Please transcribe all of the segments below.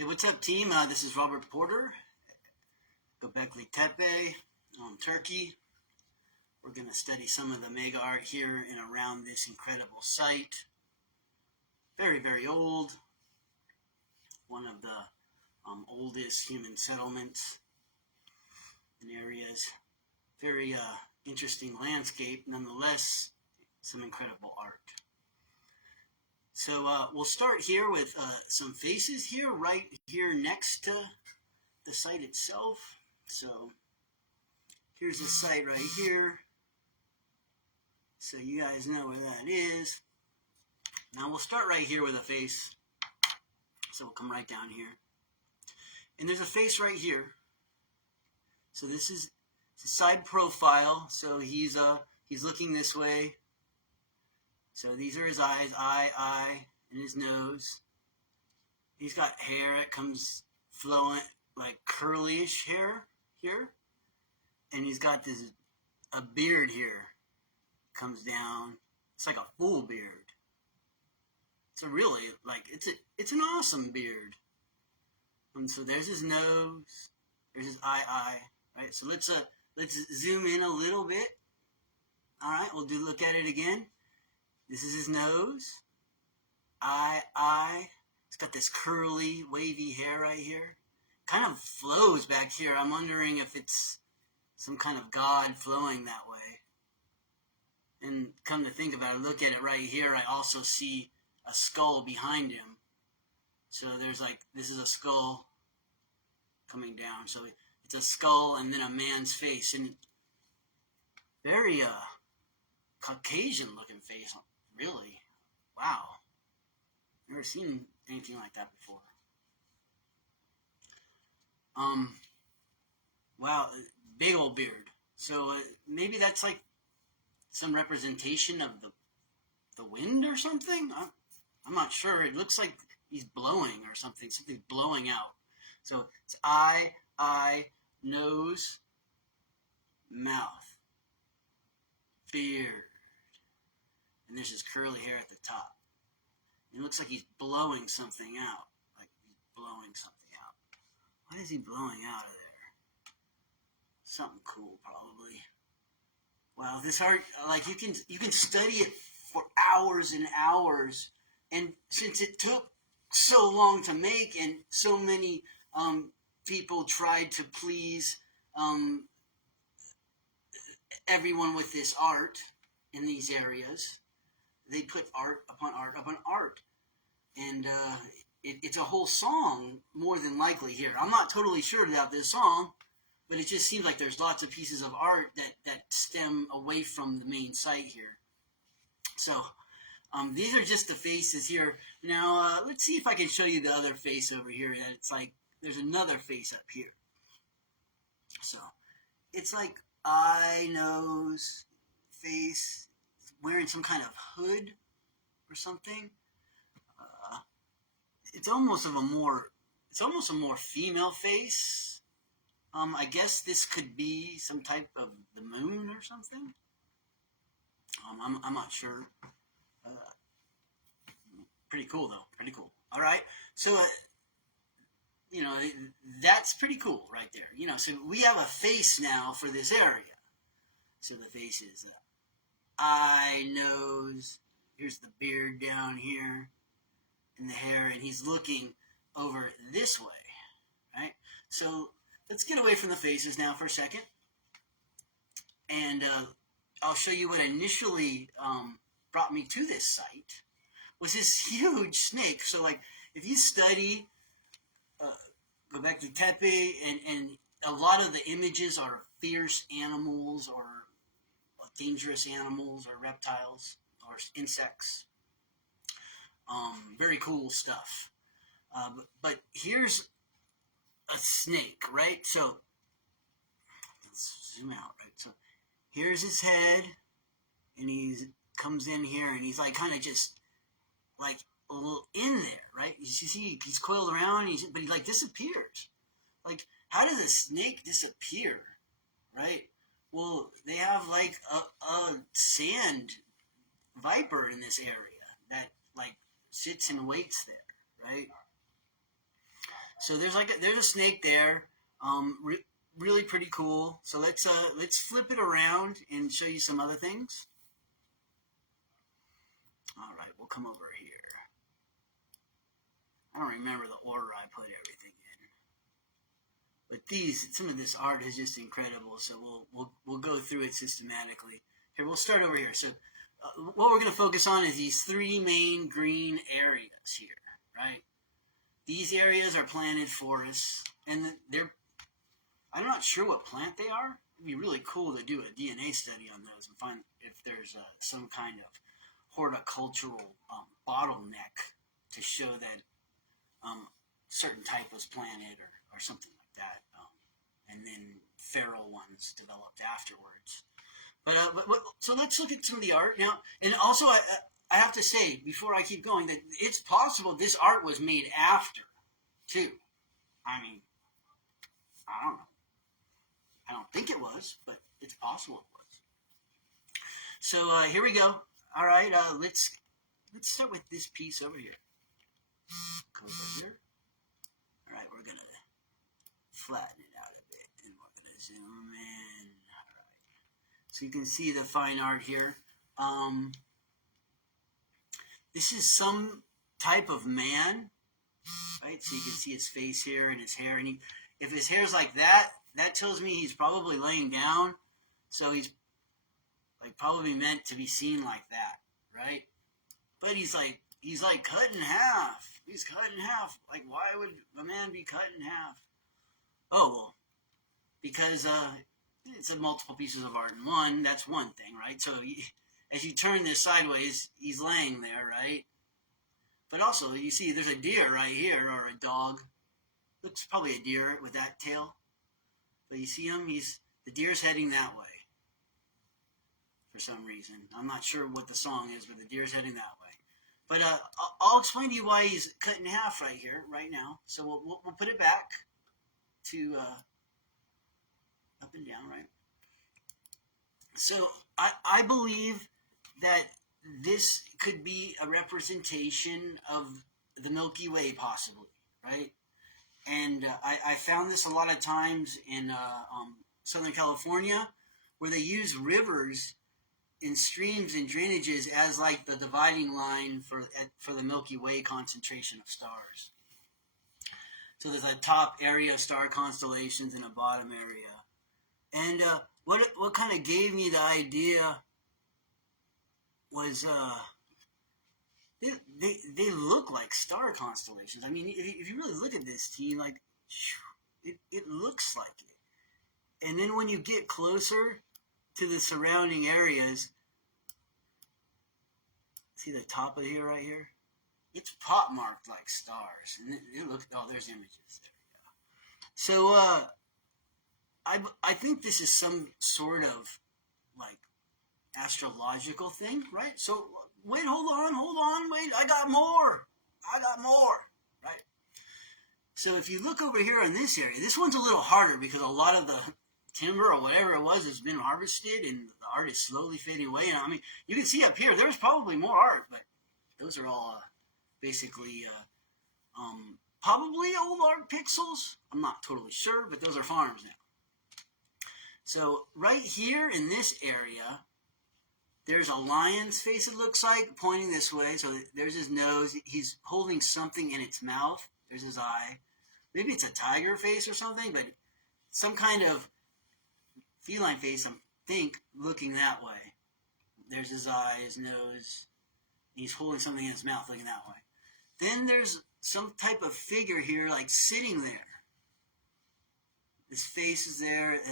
Hey, what's up, team? This is Robert Porter, Göbeklitepe, Turkey. We're going to study some of the mega art here and around this incredible site. Very, very old. One of the oldest human settlements in areas. Very interesting landscape. Nonetheless, some incredible art. So we'll start here with some faces here, right here next to the site itself. So here's the site right here. So you guys know where that is. Now we'll start right here with a face. So we'll come right down here. And there's a face right here. So this is a side profile. So he's looking this way. So these are his eyes, eye, and his nose. He's got hair that comes flowing, like curly-ish hair here. And he's got a beard here. Comes down. It's like a full beard. It's a really, it's an awesome beard. And so there's his nose. There's his eye, right? So let's zoom in a little bit. All right, we'll look at it again. This is his nose, eye. It's got this curly, wavy hair right here. Kind of flows back here. I'm wondering if it's some kind of god flowing that way. And come to think about it, look at it right here. I also see a skull behind him. So there's this is a skull coming down. So it's a skull and then a man's face. And very Caucasian looking face. Really? Wow. Never seen anything like that before. Wow, big old beard. So maybe that's like some representation of the wind or something? I'm not sure. It looks like he's blowing or something. Something's blowing out. So it's eye, nose, mouth, beard. And there's his curly hair at the top. It looks like he's blowing something out. Like he's blowing something out. What is he blowing out of there? Something cool, probably. Wow, this art, you can study it for hours and hours. And since it took so long to make and so many people tried to please everyone with this art in these areas, they put art upon art upon art. And it's a whole song, more than likely, here. I'm not totally sure about this song, but it just seems like there's lots of pieces of art that stem away from the main site here. So these are just the faces here. Now, let's see if I can show you the other face over here. That it's like there's another face up here. So it's like eye, nose, face, wearing some kind of hood or something. It's almost a more female face. I guess this could be some type of the moon or something. I'm not sure. Pretty cool though. Pretty cool. All right. So that's pretty cool right there. So we have a face now for this area. So the face is eye, nose, here's the beard down here, and the hair, and he's looking over this way, right? So let's get away from the faces now for a second, and I'll show you what initially brought me to this site was this huge snake. So if you study Göbeklitepe, and a lot of the images are fierce animals or dangerous animals or reptiles or insects. Very cool stuff. But here's a snake, right? So let's zoom out, right? So here's his head, and he comes in here, and he's kind of just a little in there, right? You see, he's coiled around, but he disappears. How does a snake disappear, right? Well, they have a sand viper in this area that sits and waits there, right? So there's a snake there. Really pretty cool. So let's flip it around and show you some other things. All right, we'll come over here. I don't remember the order I put everything in, but some of this art is just incredible. So we'll go through it systematically. Here, we'll start over here. So what we're going to focus on is these three main green areas here, right? These areas are planted forests, and I'm not sure what plant they are. It'd be really cool to do a DNA study on those and find if there's some kind of horticultural bottleneck to show that certain type was planted or something like that, and then feral ones developed afterwards. But so let's look at some of the art now. And also, I have to say, before I keep going, that it's possible this art was made after, too. I mean, I don't know. I don't think it was, but it's possible it was. So here we go. All right, let's start with this piece over here. Go over here. All right, we're going to flatten it out a bit, and we're going to zoom in. All right. So you can see the fine art here. This is some type of man, right? So you can see his face here and his hair. And if his hair's like that, that tells me he's probably laying down. So he's like probably meant to be seen like that, right? But he's like cut in half. He's cut in half. Like, why would a man be cut in half? Oh, well, because it's multiple pieces of art in one. That's one thing, right? So as you turn this sideways, he's laying there, right? But also, you see there's a deer right here, or a dog. Looks probably a deer with that tail. But you see him? The deer's heading that way for some reason. I'm not sure what the song is, but the deer's heading that way. But I'll explain to you why he's cut in half right here, right now. So we'll put it back to up and down, right? So I believe that this could be a representation of the Milky Way, possibly, right? And I found this a lot of times in Southern California, where they use rivers and streams and drainages as like the dividing line for the Milky Way concentration of stars. So there's a top area of star constellations and a bottom area. And what kind of gave me the idea was they look like star constellations. I mean, if you really look at this, team, like it looks like it. And then when you get closer to the surrounding areas, see the top of here right here? It's pot marked like stars. And it looks, oh, there's images. There we go. So I think this is some sort of like astrological thing, right? So wait, hold on, wait, I got more, right? So if you look over here in this area, this one's a little harder because a lot of the timber or whatever it was has been harvested and the art is slowly fading away. And I mean, you can see up here, there's probably more art, but those are all basically probably old art pixels. I'm not totally sure, but those are farms now. So right here in this area, there's a lion's face, it looks like, pointing this way. So there's his nose. He's holding something in its mouth. There's his eye. Maybe it's a tiger face or something, but some kind of feline face, I think, looking that way. There's his eye, his nose. He's holding something in his mouth looking that way. Then there's some type of figure here, like sitting there. His face is there. It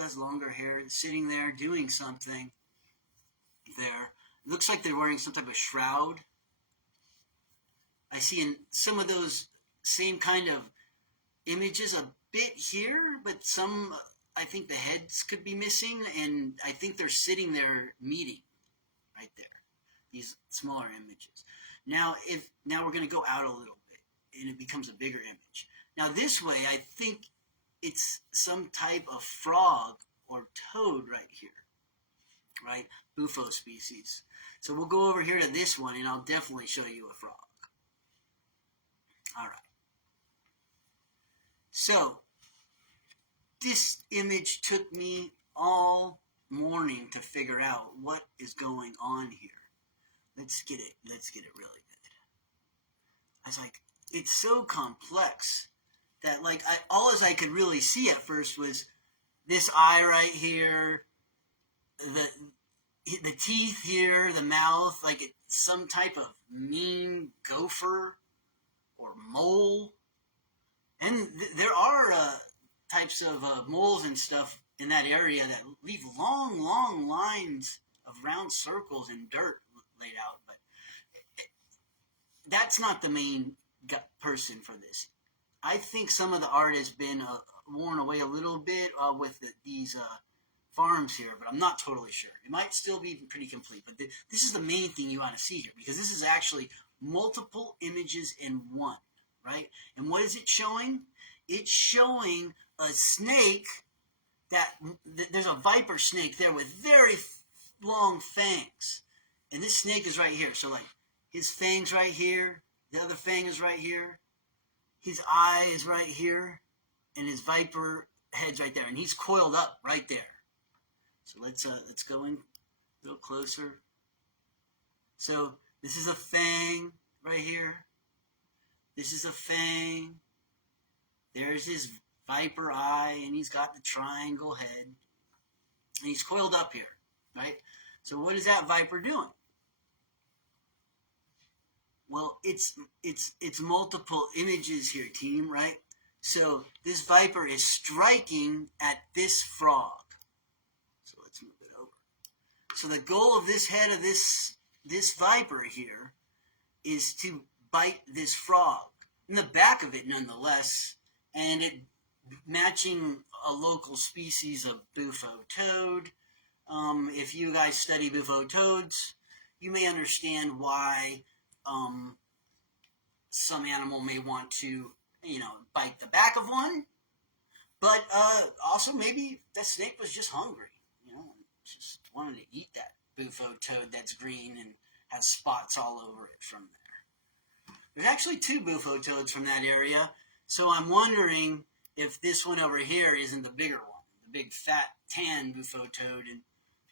has longer hair. It's sitting there doing something there. It looks like they're wearing some type of shroud. I see in some of those same kind of images a bit here, but some, I think the heads could be missing, and I think they're sitting there meeting right there. These smaller images. Now we're going to go out a little bit, and it becomes a bigger image. Now this way, I think it's some type of frog or toad right here, right? Bufo species. So we'll go over here to this one, and I'll definitely show you a frog. All right. So this image took me all morning to figure out what is going on here. Let's get it really good. I was like, it's so complex that like all as I could really see at first was this eye right here, the teeth here, the mouth, like it's some type of mean gopher or mole. And there are types of moles and stuff in that area that leave long, long lines of round circles in dirt laid out. But that's not the main person for this. I think some of the art has been worn away a little bit with these farms here, but I'm not totally sure. It might still be pretty complete, but this is the main thing you want to see here, because this is actually multiple images in one, right? And what is it showing? It's showing a snake there's a viper snake there with very long fangs. And this snake is right here. So like his fang's right here. The other fang is right here. His eye is right here. And his viper head's right there. And he's coiled up right there. So let's go in a little closer. So this is a fang right here. This is a fang. There's his viper eye, and he's got the triangle head. And he's coiled up here, right? So what is that viper doing? Well, it's multiple images here, team, right? So this viper is striking at this frog. So let's move it over. So the goal of this head of this viper here is to bite this frog. In the back of it, nonetheless, and it matching a local species of Bufo toad. If you guys study Bufo toads, you may understand why some animal may want to, bite the back of one, but also maybe that snake was just hungry, just wanted to eat that Bufo toad that's green and has spots all over it from there. There's actually 2 Bufo toads from that area, so I'm wondering if this one over here isn't the bigger one, the big fat tan Bufo toad,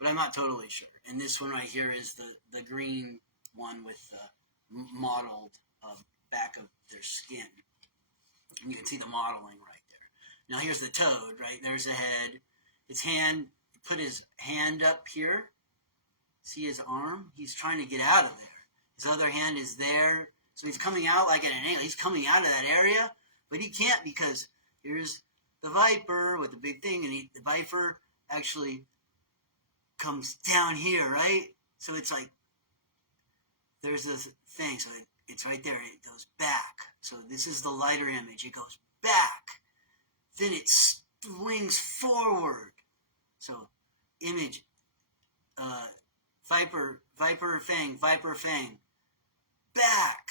but I'm not totally sure. And this one right here is the green one with the mottled back of their skin. And you can see the modeling right there. Now here's the toad, right? There's the head. Its hand, put his hand up here. See his arm? He's trying to get out of there. His other hand is there. So he's coming out like at an angle. He's coming out of that area, but he can't because here's the viper with the big thing, and the viper actually comes down here, right? So it's like, there's this thing, so it's right there, and it goes back. So this is the lighter image. It goes back. Then it swings forward. So image, viper fang, back.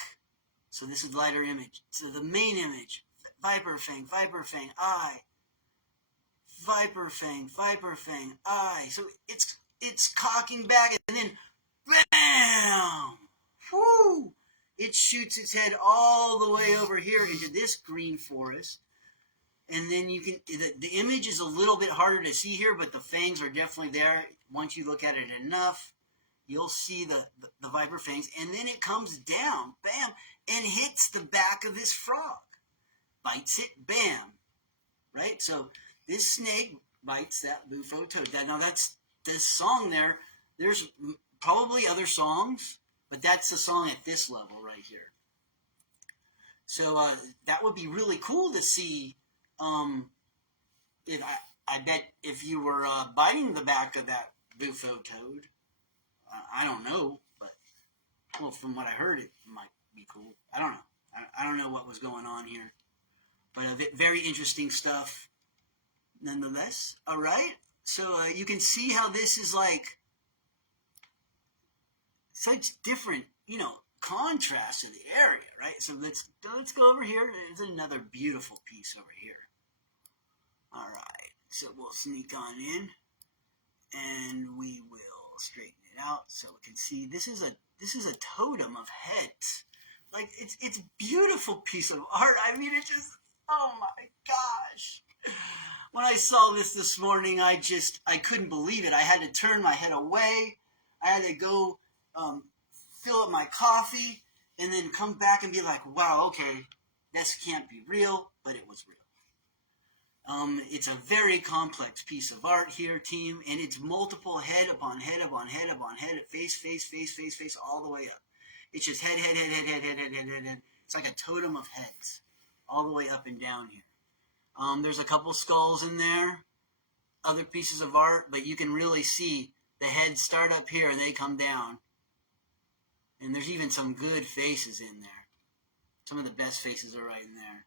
So this is lighter image. So the main image, viper fang, eye. Viper fang, eye. So it's cocking back, and then bam! Whoo! It shoots its head all the way over here into this green forest. And then you can, the image is a little bit harder to see here, but the fangs are definitely there. Once you look at it enough, you'll see the viper fangs. And then it comes down, bam, and hits the back of this frog. Bites it, bam. Right? So this snake bites that Bufo toad. Now that's this song there. There's probably other songs, but that's the song at this level right here. So that would be really cool to see. If I bet if you were biting the back of that Bufo toad, I don't know, but well, from what I heard, it might be cool. I don't know. I don't know what was going on here, but very interesting stuff, nonetheless. All right, so you can see how this is like such different, contrast to the area, right? So let's go over here. There's another beautiful piece over here. All right, so we'll sneak on in, and we will straighten it out so we can see. This is a totem of heads. Like it's a beautiful piece of art. I mean, Oh my gosh. When I saw this morning, I couldn't believe it. I had to turn my head away. I had to go fill up my coffee and then come back and be like, wow, okay, this can't be real, but it was real. It's a very complex piece of art here, team, and it's multiple head upon head upon head upon head, face, all the way up. It's just head. It's like a totem of heads, all the way up and down here. There's a couple skulls in there, other pieces of art, but you can really see the heads start up here and they come down. And there's even some good faces in there. Some of the best faces are right in there.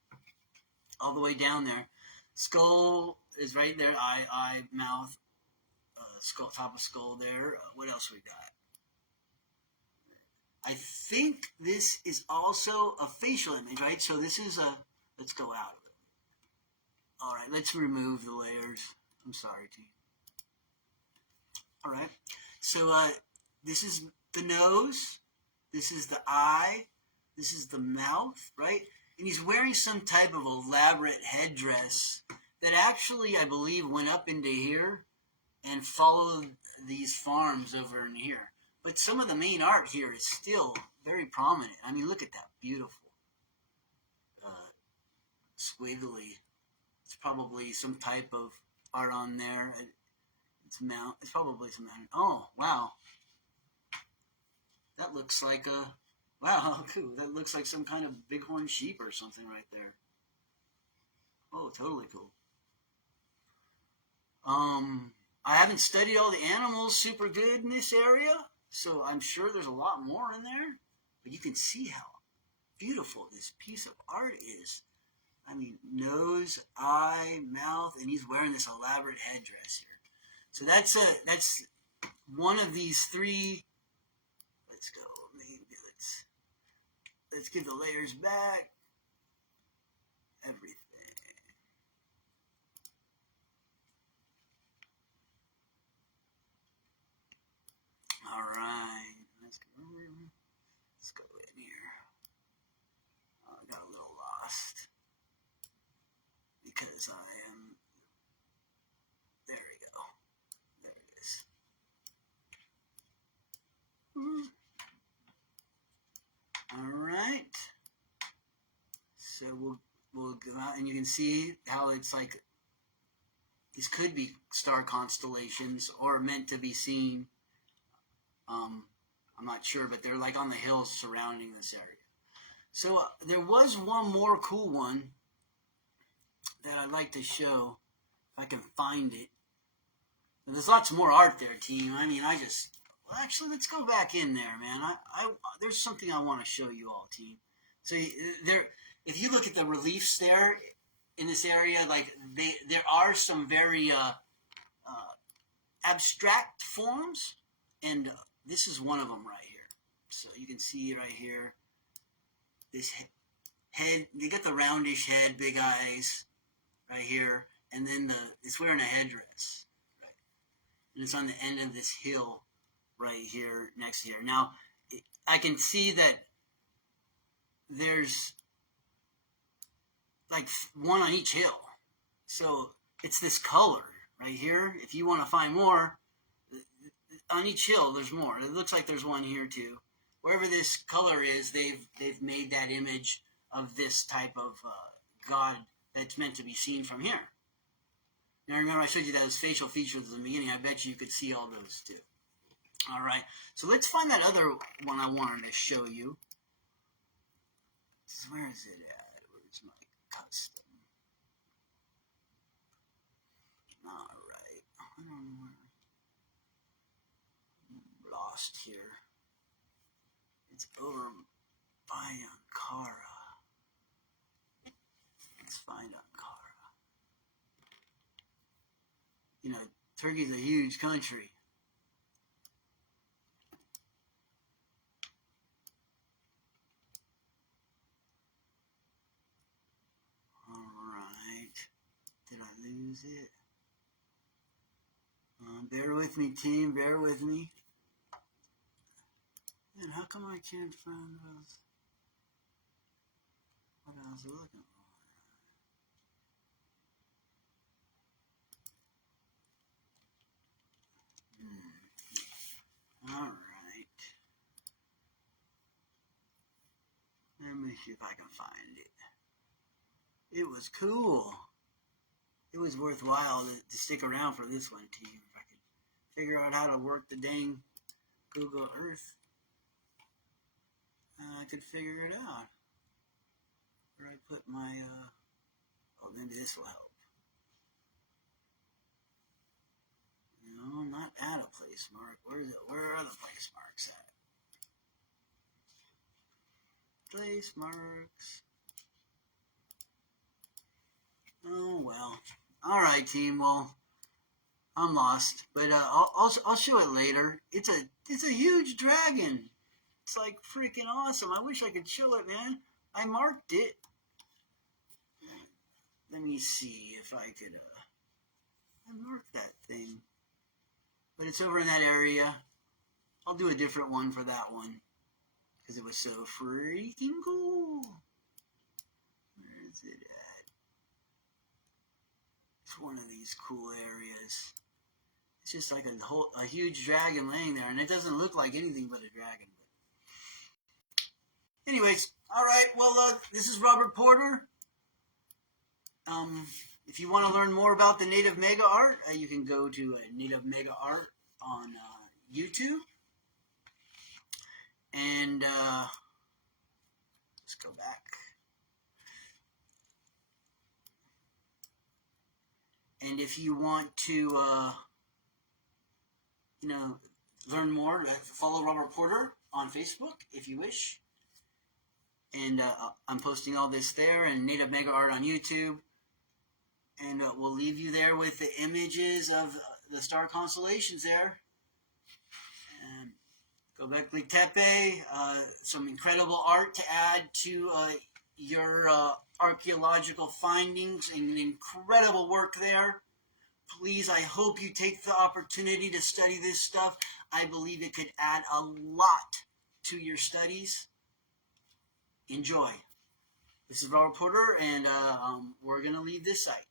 All the way down there. Skull is right there. Eye, mouth, skull, top of skull there. What else we got? I think this is also a facial image, right? So this is let's go out of it. All right, let's remove the layers. I'm sorry, team. All right, so this is the nose. This is the eye. This is the mouth, right? And he's wearing some type of elaborate headdress that actually, I believe, went up into here and followed these farms over in here. But some of the main art here is still very prominent. I mean, look at that beautiful squiggly. It's probably some type of art on there. It's probably some. Oh, wow. That looks like wow, cool. That looks like some kind of bighorn sheep or something right there. Oh, totally cool. I haven't studied all the animals super good in this area, so I'm sure there's a lot more in there. But you can see how beautiful this piece of art is. I mean, nose, eye, mouth, and he's wearing this elaborate headdress here. So that's one of these three. Let's go. Maybe let's give the layers back. Everything. All right. Let's go in here. I got a little lost because I am. There we go. There it is. All right. So we'll go out and you can see how it's like these could be star constellations or meant to be seen. I'm not sure, but they're like on the hills surrounding this area. So there was one more cool one that I'd like to show if I can find it. There's lots more art there, team. I mean, actually, let's go back in there, man. There's something I want to show you all, team. So if you look at the reliefs there in this area, like there are some very abstract forms, and this is one of them right here. So you can see right here, this head. They got the roundish head, big eyes, right here, and then it's wearing a headdress, right? And it's on the end of this hill, right here next to here. Now, I can see that there's like one on each hill, so it's this color right here. If you want to find more. On each hill, there's more. It looks like there's one here too. Wherever this color is, they've made that image of this type of god that's meant to be seen from here. Now remember I showed you those facial features at the beginning. I bet you could see all those too. All right, so let's find that other one I wanted to show you. Where is it at? Where's my custom? All right, I don't know where. Lost here. It's over by Ankara. Let's find Ankara. You know, Turkey's a huge country. Alright. Did I lose it? Bear with me, team. Bear with me. And how come I can't find what I was looking for? see if I can find it. It was cool. It was worthwhile to stick around for this one, too. If I could figure out how to work the dang Google Earth, I could figure it out. Where I put my, oh, maybe this will help. No, not add a place mark. Where is it? Where are the place marks at? Place marks. Oh, well. All right, team. Well, I'm lost, but I'll show it later. It's a huge dragon. It's like freaking awesome. I wish I could show it, man. I marked it. Let me see if I could. I marked that thing, but it's over in that area. I'll do a different one for that one because it was so freaking cool. Where is it at? It's one of these cool areas. It's just like a huge dragon laying there, and it doesn't look like anything but a dragon. But anyways, all right. Well, this is Robert Porter. If you want to learn more about the native mega art, you can go to native mega art on YouTube. And let's go back. And if you want to, learn more, follow Robert Porter on Facebook if you wish. And I'm posting all this there, and native mega art on YouTube. And we'll leave you there with the images of the star constellations there. Göbeklitepe, some incredible art to add to your archaeological findings, and incredible work there. Please, I hope you take the opportunity to study this stuff. I believe it could add a lot to your studies. Enjoy. This is Robert Porter, and we're going to leave this site.